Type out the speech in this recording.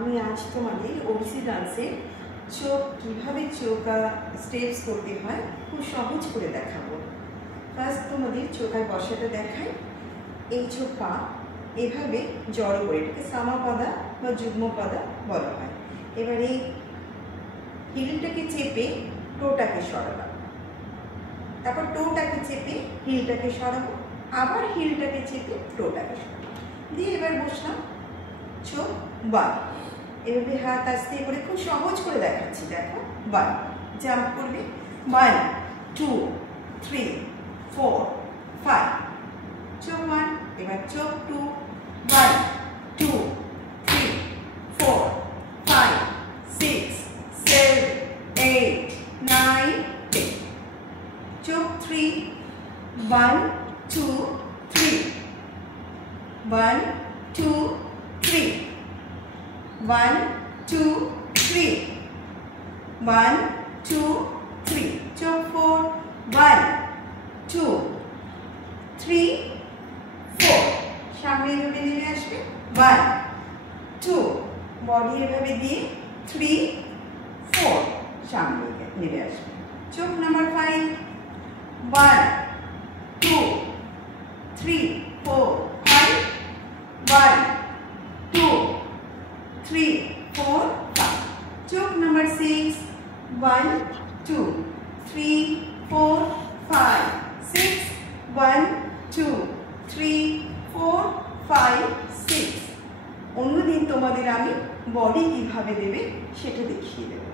আমি আজ তোমাদের ওড়িশি ডান্সের চোখ কীভাবে চৌকা স্টেপস করতে হয় খুব সহজ করে দেখাবো। ফার্স্ট তোমাদের চৌকায় বসাটা দেখাই। এই চোখ পা এভাবে জড়ো করে, এটাকে সামাপাদা বা যুগ্মপাদা বলা হয়। এবারে হিলটাকে চেপে টোটাকে সরাবো, তারপর টোটাকে চেপে হিলটাকে সরাবো, আবার হিলটাকে চেপে টোটাকে সরাবো, দিয়ে এবার বসলাম চোখ বান। এভাবে হাত আস্তে করে খুব সহজ করে দেখাচ্ছি, দেখো। বান, জাম্প করবে, 1 2 3 4 5, চোখ 1, এবার চোখ 2, 1 2 3 4 5 6 7 8 9 10, চোখ 3, 1 2 3 1 2 3 1 2 3 1 2 3, চোখ 4, 1 2 3 4, সামনে এভাবে নেমে আসবে, 1 2, বডি এভাবে দিয়ে 3 4, সামনে নেমে আসবে, চোখ নাম্বার 5, 1 2 3 4 5 1 2 3 4 5, চোখ নাম্বার 6, 1 2 3 4 5 6 1 2 3 4 5 6। অন্যদিন তোমাদের আমি বডি কিভাবে দেবে সেটা দেখিয়ে দেব।